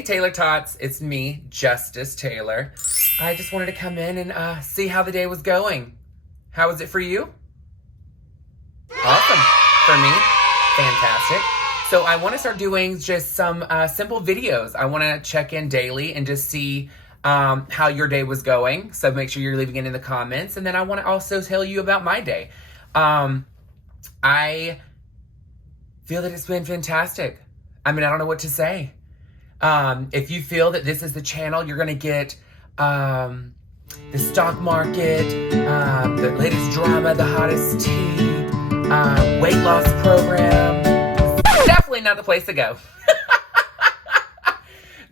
Hey Taylor-Totz, it's me, Justice Taylor. I just wanted to come in and see how the day was going. How was it for you? Awesome. For me, fantastic. So I want to start doing just some simple videos. I want to check in daily and just see how your day was going. So make sure you're leaving it in the comments. And then I want to also tell you about my day. I feel that it's been fantastic. I mean, I don't know what to say. If you feel that this is the channel, you're going to get the stock market, the latest drama, the hottest tea, weight loss program. Definitely not the place to go.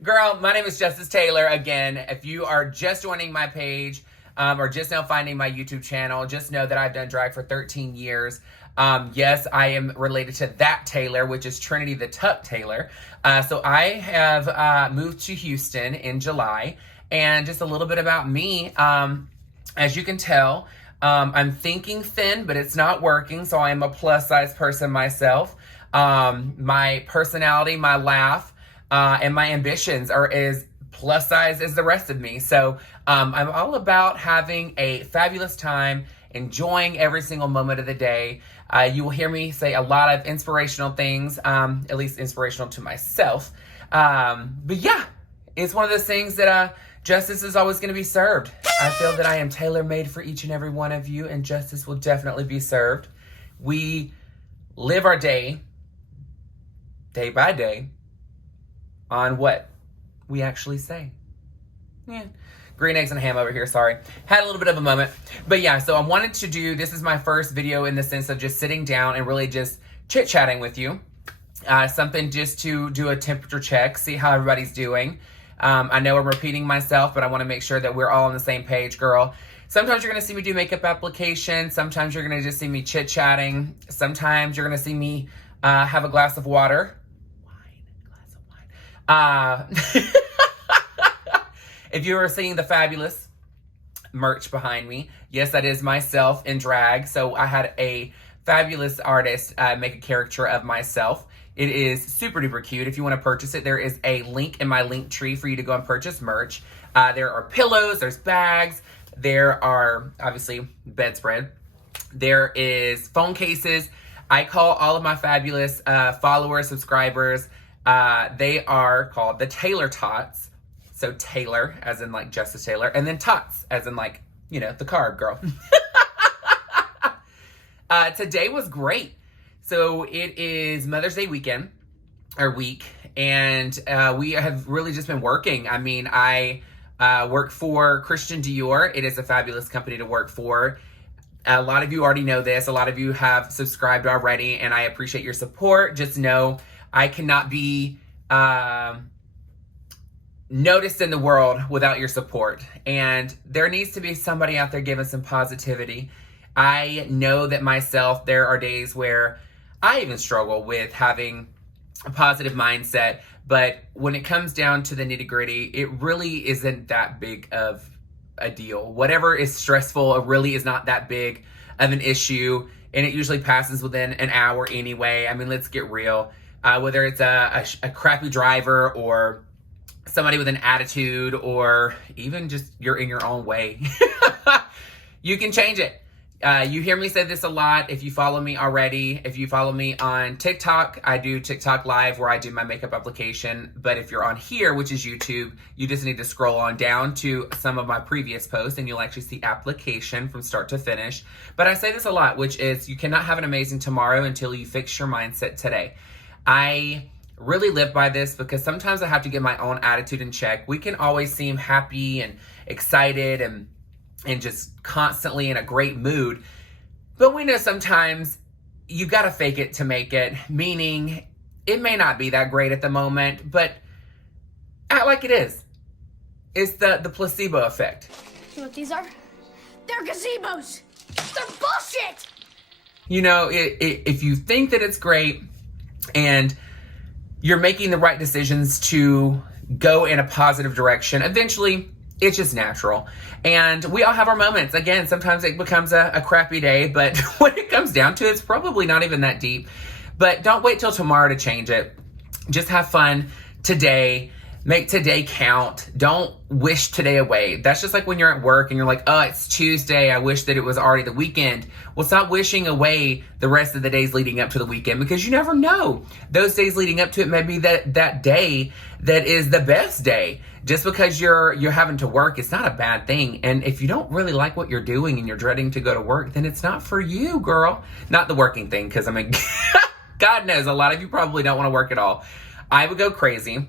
Girl, my name is Justice Taylor. Again, if you are just joining my page or just now finding my YouTube channel, just know that I've done drag for 13 years. Yes, I am related to that Taylor, which is Trinity the Tuck Taylor. So I have moved to Houston in July. And just a little bit about me. As you can tell, I'm thinking thin, but it's not working. So I am a plus size person myself. My personality, my laugh, and my ambitions are as plus size as the rest of me. So I'm all about having a fabulous time, enjoying every single moment of the day. You will hear me say a lot of inspirational things, at least inspirational to myself. But yeah, it's one of those things that justice is always going to be served. I feel that I am tailor-made for each and every one of you, and justice will definitely be served. We live our day by day, on what we actually say. Yeah. Green eggs and ham over here, sorry. Had a little bit of a moment. But yeah, so I wanted to do, this is my first video in the sense of just sitting down and really just chit-chatting with you. Something just to do a temperature check, see how everybody's doing. I know I'm repeating myself, but I want to make sure that we're all on the same page, girl. Sometimes you're going to see me do makeup application. Sometimes you're going to just see me chit-chatting. Sometimes you're going to see me have a glass of water. If you are seeing the fabulous merch behind me, yes, that is myself in drag. So I had a fabulous artist make a caricature of myself. It is super duper cute. If you want to purchase it, there is a link in my link tree for you to go and purchase merch. There are pillows, there's bags, there are obviously bedspread. There is phone cases. I call all of my fabulous followers, subscribers, they are called the Taylor-Tots. So Taylor, as in like Justice Taylor, and then Tots, as in like, you know, the carb girl. Today was great. So it is Mother's Day week, and we have really just been working. I mean, I work for Christian Dior. It is a fabulous company to work for. A lot of you already know this. A lot of you have subscribed already, and I appreciate your support. Just know I cannot be noticed in the world without your support. And there needs to be somebody out there giving some positivity. I know that myself, there are days where I even struggle with having a positive mindset, but when it comes down to the nitty-gritty, it really isn't that big of a deal. Whatever is stressful, it really is not that big of an issue, and it usually passes within an hour anyway. I mean, let's get real. Whether it's a crappy driver or somebody with an attitude or even just you're in your own way, you can change it. You hear me say this a lot. If you follow me already, if you follow me on TikTok, I do TikTok live where I do my makeup application. But if you're on here, which is YouTube, you just need to scroll on down to some of my previous posts and you'll actually see application from start to finish. But I say this a lot, which is you cannot have an amazing tomorrow until you fix your mindset today. I really live by this because sometimes I have to get my own attitude in check. We can always seem happy and excited and just constantly in a great mood. But we know sometimes you gotta fake it to make it, meaning it may not be that great at the moment, but act like it is. It's the placebo effect. You know what these are? They're gazebos! They're bullshit! You know, if you think that it's great and you're making the right decisions to go in a positive direction, eventually it's just natural. And we all have our moments. Again, sometimes it becomes a crappy day, but when it comes down to it, it's probably not even that deep. But don't wait till tomorrow to change it. Just have fun today. Make today count. Don't wish today away. That's just like when you're at work and you're like, oh, it's Tuesday. I wish that it was already the weekend. Well, stop wishing away the rest of the days leading up to the weekend, because you never know. Those days leading up to it may be that day that is the best day. Just because you're having to work, it's not a bad thing. And if you don't really like what you're doing and you're dreading to go to work, then it's not for you, girl. Not the working thing, because I mean, God knows a lot of you probably don't want to work at all. I would go crazy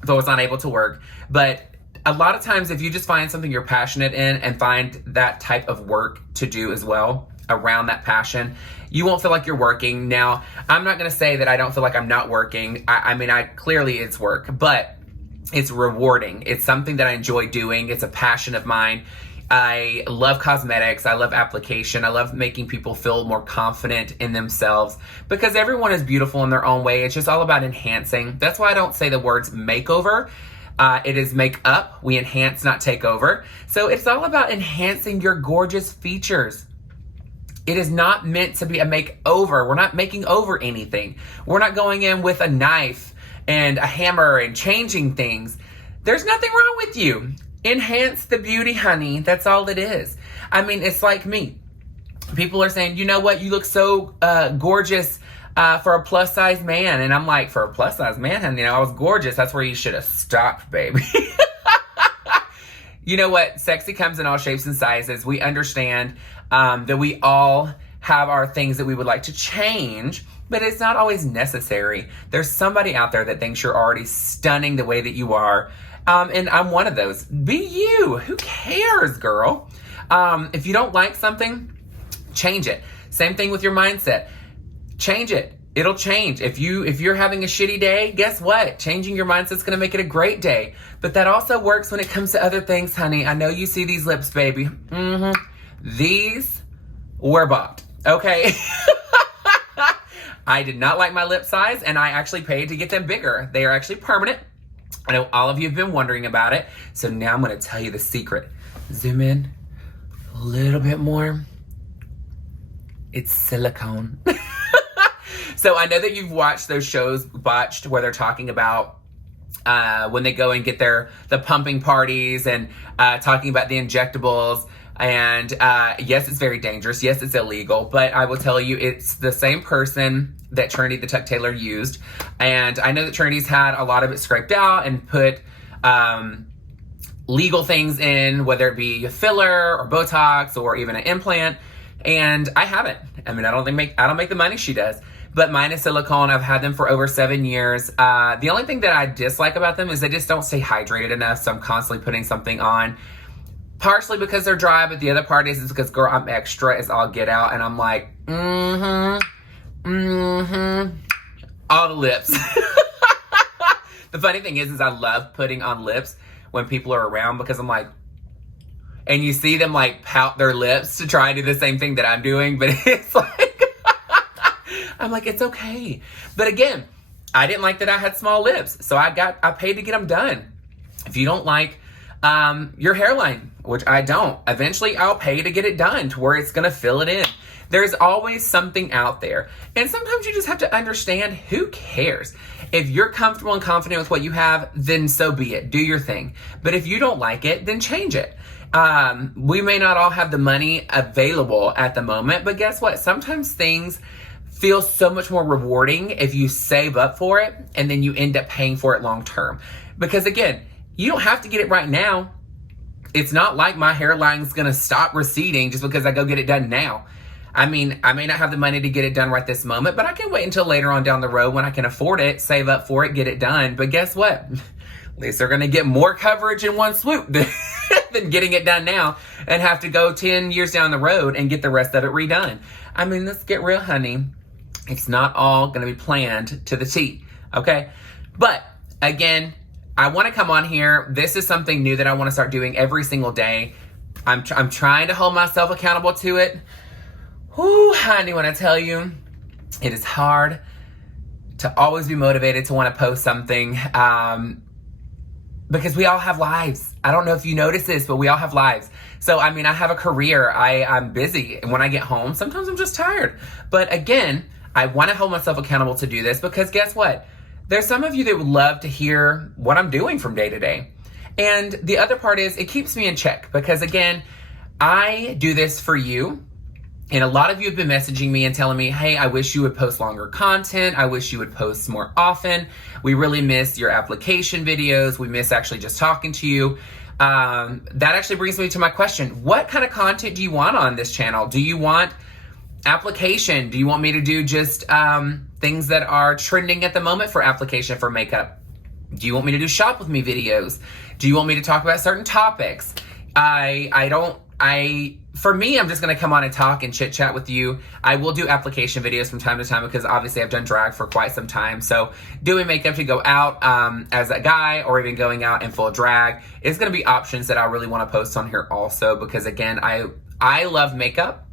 if I was not able to work. But a lot of times, if you just find something you're passionate in and find that type of work to do as well around that passion, you won't feel like you're working. Now, I'm not going to say that I don't feel like I'm not working. I mean, clearly it's work, but it's rewarding. It's something that I enjoy doing. It's a passion of mine. I love cosmetics. I love application. I love making people feel more confident in themselves, because everyone is beautiful in their own way. It's just all about enhancing. That's why I don't say the words makeover. It is make up. We enhance, not take over. So it's all about enhancing your gorgeous features. It is not meant to be a makeover. We're not making over anything. We're not going in with a knife and a hammer and changing things. There's nothing wrong with you. Enhance the beauty, honey. That's all it is. I mean, it's like me. People are saying, you know what? You look so gorgeous for a plus size man. And I'm like, for a plus size man, honey, I was gorgeous. That's where you should have stopped, baby. You know what? Sexy comes in all shapes and sizes. We understand that we all have our things that we would like to change, but it's not always necessary. There's somebody out there that thinks you're already stunning the way that you are. And I'm one of those. Be you. Who cares, girl? If you don't like something, change it. Same thing with your mindset. Change it. It'll change. If you're having a shitty day, guess what? Changing your mindset's gonna make it a great day. But that also works when it comes to other things, honey. I know you see these lips, baby. These were bought. Okay. I did not like my lip size, and I actually paid to get them bigger. They are actually permanent. I know all of you have been wondering about it, so now I'm going to tell you the secret. Zoom in a little bit more. It's silicone. So I know that you've watched those shows, Botched, where they're talking about when they go and get the pumping parties and talking about the injectables. And yes, it's very dangerous. Yes, it's illegal. But I will tell you, it's the same person that Trinity the Tuck Taylor used. And I know that Trinity's had a lot of it scraped out and put legal things in, whether it be a filler or Botox or even an implant. And I haven't. I mean, I don't make the money she does. But mine is silicone. I've had them for over 7 years. The only thing that I dislike about them is they just don't stay hydrated enough. So I'm constantly putting something on. Partially because they're dry, but the other part is because, girl, I'm extra as all get out. And I'm like, all the lips. The funny thing is I love putting on lips when people are around, because I'm like, and you see them like pout their lips to try and do the same thing that I'm doing. But it's like, I'm like, it's okay. But again, I didn't like that I had small lips. So I paid to get them done. If you don't like your hairline, which I don't, eventually I'll pay to get it done to where it's going to fill it in. There's always something out there. And sometimes you just have to understand, who cares? If you're comfortable and confident with what you have, then so be it. Do your thing. But if you don't like it, then change it. We may not all have the money available at the moment, but guess what? Sometimes things feel so much more rewarding if you save up for it and then you end up paying for it long term. Because again, you don't have to get it right now. It's not like my hairline's gonna stop receding just because I go get it done now. I mean, I may not have the money to get it done right this moment, but I can wait until later on down the road when I can afford it, save up for it, get it done. But guess what? At least they're gonna get more coverage in one swoop than getting it done now and have to go 10 years down the road and get the rest of it redone. I mean, let's get real, honey. It's not all gonna be planned to the T, okay? But again, I want to come on here. This is something new that I want to start doing every single day. I'm trying to hold myself accountable to it. Whoo, honey, when I tell you, it is hard to always be motivated to want to post something because we all have lives. I don't know if you notice this, but we all have lives. So, I mean, I have a career. I'm busy. And when I get home, sometimes I'm just tired. But again, I want to hold myself accountable to do this because guess what? there's some of you that would love to hear what I'm doing from day to day. And the other part is it keeps me in check because, again, I do this for you. And a lot of you have been messaging me and telling me, hey, I wish you would post longer content. I wish you would post more often. We really miss your application videos. We miss actually just talking to you. That actually brings me to my question. What kind of content do you want on this channel? Do you want application? Do you want me to do just things that are trending at the moment for application for makeup? Do you want me to do shop with me videos? Do you want me to talk about certain topics? For me, I'm just going to come on and talk and chit chat with you. I will do application videos from time to time because obviously I've done drag for quite some time. So doing makeup to go out as a guy or even going out in full drag is going to be options that I really want to post on here also because, again, I love makeup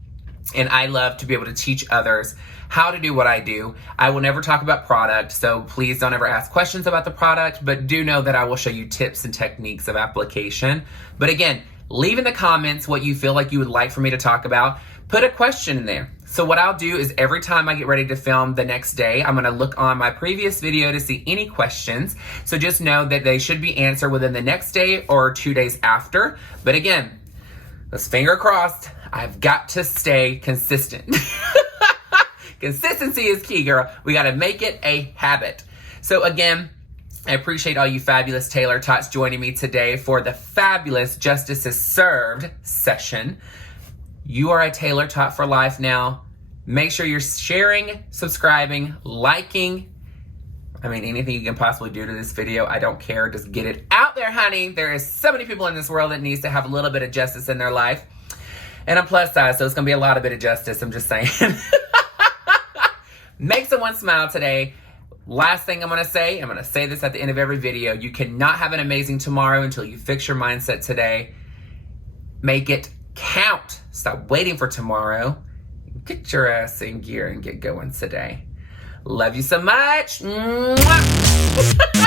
and I love to be able to teach others how to do what I do. I will never talk about product, so please don't ever ask questions about the product, but do know that I will show you tips and techniques of application. But again, leave in the comments what you feel like you would like for me to talk about. Put a question in there. So what I'll do is every time I get ready to film the next day, I'm gonna look on my previous video to see any questions. So just know that they should be answered within the next day or 2 days after. But again, let's finger crossed, I've got to stay consistent. Consistency is key, girl. We gotta make it a habit. So again, I appreciate all you fabulous Taylor-Totz joining me today for the fabulous Justice is Served session. You are a Taylor-Tot for life now. Make sure you're sharing, subscribing, liking. I mean, anything you can possibly do to this video, I don't care. Just get it out there, honey. There is so many people in this world that needs to have a little bit of justice in their life. And I'm plus size, so it's gonna be a lot of bit of justice, I'm just saying. Make someone smile today. Last thing I'm gonna say this at the end of every video. You cannot have an amazing tomorrow until you fix your mindset today. Make it count. Stop waiting for tomorrow. Get your ass in gear and get going today. Love you so much. Mwah.